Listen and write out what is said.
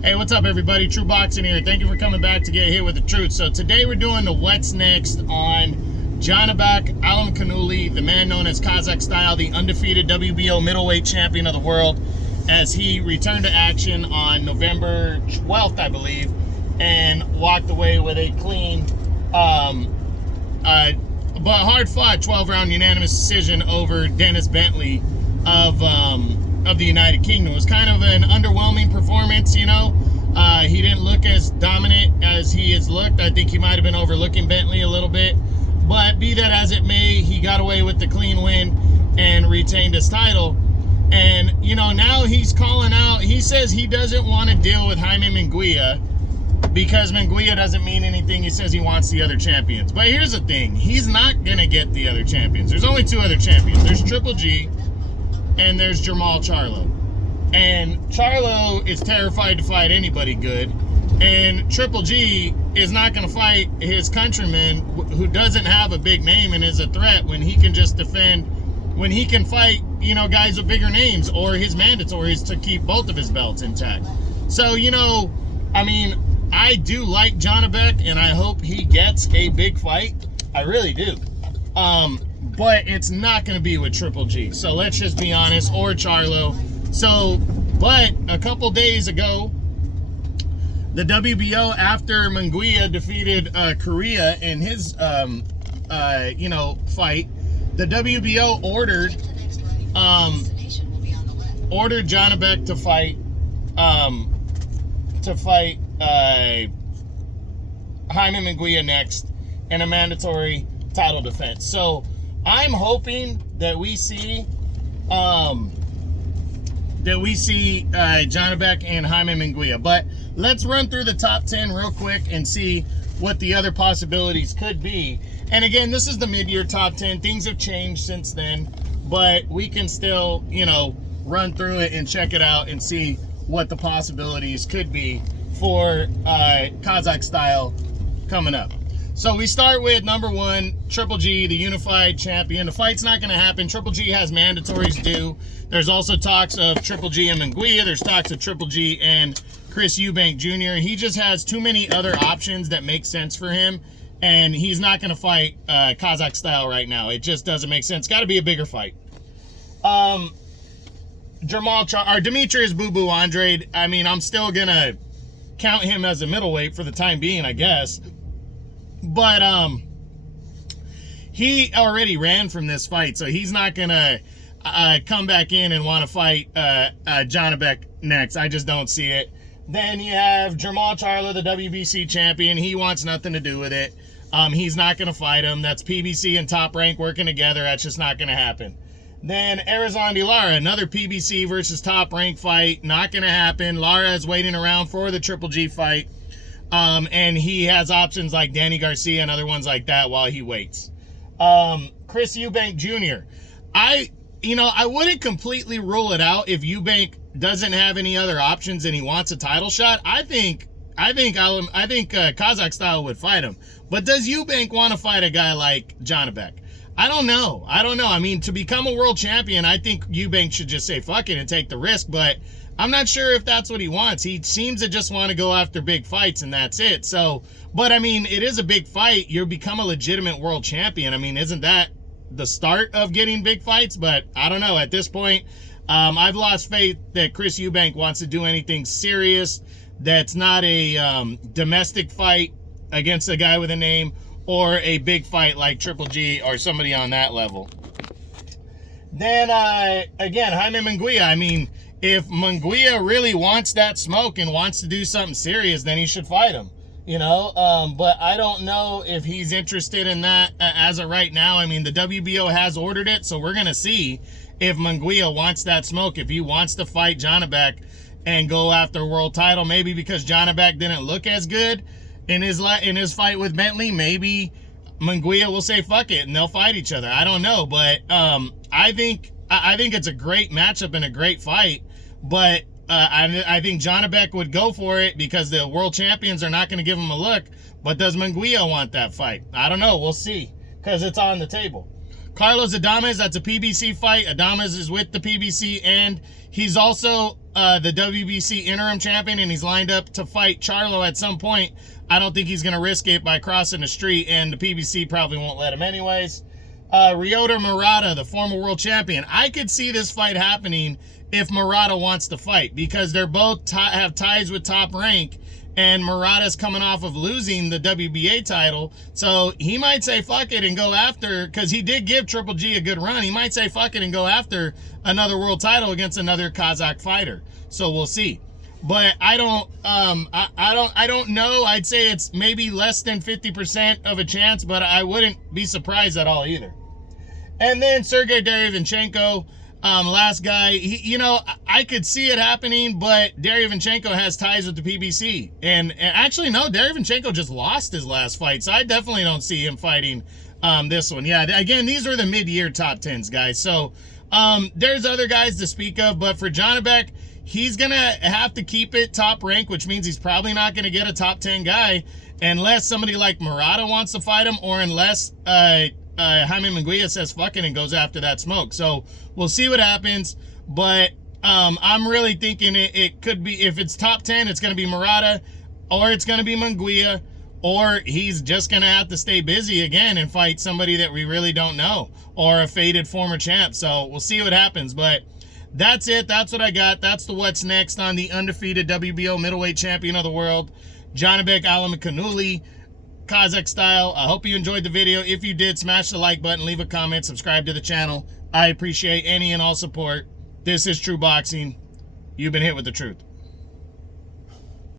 Hey, what's up, everybody? True Boxing here. Thank you for coming back to get hit with the truth. So today we're doing the what's next on Janibek Alimkhanuly, the man known as Kazakh Style, the undefeated WBO middleweight champion of the world, as he returned to action on November 12th, I believe, and walked away with a clean, but hard-fought 12-round unanimous decision over Denzel Bentley of the United Kingdom. It was kind of an underwhelming performance, you know. He didn't look as dominant as he has looked. I think he might have been overlooking Bentley a little bit. But be that as it may, he got away with the clean win and retained his title. And, you know, now he's calling out. He says he doesn't want to deal with Jaime Munguia because Munguia doesn't mean anything. He says he wants the other champions. But here's the thing. He's not going to get the other champions. There's only two other champions. There's Triple G and there's Jermall Charlo. And Charlo is terrified to fight anybody good. And Triple G is not going to fight his countryman who doesn't have a big name and is a threat when he can just defend, when he can fight, you know, guys with bigger names, or his mandatory is to keep both of his belts intact. So, you know, I mean, I do like Janibek and I hope he gets a big fight. I really do. But it's not going to be with Triple G. So let's just be honest, or Charlo. So, but a couple days ago, the WBO, after Munguia defeated Korea in his, you know, fight, the WBO ordered Janibek to fight Jaime Munguia next in a mandatory title defense. So I'm hoping that we see Janibek and Jaime Munguia. But let's run through the top 10 real quick and see what the other possibilities could be. And again, this is the mid-year top 10. Things have changed since then, but we can still, you know, run through it and check it out and see what the possibilities could be for Kazakh Style coming up. So we start with number one, Triple G, the unified champion. The fight's not going to happen. Triple G has mandatories due. There's also talks of Triple G and Munguia. There's talks of Triple G and Chris Eubank Jr. He just has too many other options that make sense for him, and he's not going to fight Kazakh Style right now. It just doesn't make sense. Got to be a bigger fight. Demetrius Boo Boo Andrade, I mean, I'm still going to count him as a middleweight for the time being, I guess. But he already ran from this fight, so he's not gonna come back in and want to fight Janibek next. I just don't see it. Then you have Jermall Charlo, the WBC champion. He wants nothing to do with it. He's not gonna fight him. That's PBC and Top Rank working together. That's just not gonna happen. Then Arizona Lara, another PBC versus Top Rank fight. Not gonna happen. Lara is waiting around for the Triple G fight. And he has options like Danny Garcia and other ones like that while he waits. Chris Eubank Jr. I wouldn't completely rule it out if Eubank doesn't have any other options and he wants a title shot. I think Kazakh Style would fight him. But does Eubank want to fight a guy like Janibek? I don't know. I mean, to become a world champion, I think Eubank should just say fuck it and take the risk, but I'm not sure if that's what he wants. He seems to just want to go after big fights and that's it. So, but I mean, it is a big fight. You become a legitimate world champion. I mean, isn't that the start of getting big fights? But I don't know. At this point, I've lost faith that Chris Eubank wants to do anything serious that's not a domestic fight against a guy with a name or a big fight like Triple G or somebody on that level. Then, again, Jaime Munguia. I mean, if Munguia really wants that smoke and wants to do something serious, then he should fight him, you know. But I don't know if he's interested in that as of right now. I mean, the WBO has ordered it, so we're going to see if Munguia wants that smoke, if he wants to fight Janibek and go after a world title. Maybe because Janibek didn't look as good in his fight with Bentley, maybe Munguia will say fuck it and they'll fight each other. I don't know, but I think it's a great matchup and a great fight. But I think Janibek would go for it because the world champions are not going to give him a look. But does Munguia want that fight? I don't know. We'll see because it's on the table. Carlos Adames, that's a PBC fight. Adames is with the PBC, and he's also the WBC interim champion, and he's lined up to fight Charlo at some point. I don't think he's going to risk it by crossing the street, and the PBC probably won't let him anyways. Ryota Murata, the former world champion. I could see this fight happening if Murata wants to fight, because they're both have ties with Top Rank, and Murata's coming off of losing the WBA title, so he might say fuck it and go after, because he did give Triple G a good run. He might say fuck it and go after another world title against another Kazakh fighter. So we'll see. But I don't know. I'd say it's maybe less than 50% of a chance, but I wouldn't be surprised at all either. And then Sergey Derevyanchenko, last guy, I could see it happening, but Derevyanchenko has ties with the PBC. And actually, no, Derevyanchenko just lost his last fight, so I definitely don't see him fighting this one. Yeah, again, these are the mid-year top 10s, guys. So there's other guys to speak of, but for Janibek, he's going to have to keep it Top Rank, which means he's probably not going to get a top 10 guy unless somebody like Murata wants to fight him, or unless Jaime Munguia says fucking and goes after that smoke. So we'll see what happens, but I'm really thinking it could be, if it's top 10, it's going to be Murata, or it's going to be Munguia, or he's just going to have to stay busy again and fight somebody that we really don't know, or a faded former champ. So we'll see what happens, but that's it. That's what I got. That's the what's next on the undefeated WBO middleweight champion of the world, Janibek Alimkhanuly, Kazakh style. I hope you enjoyed the video. If you did, smash the like button, leave a comment, subscribe to the channel. I appreciate any and all support. This is True Boxing. You've been hit with the truth.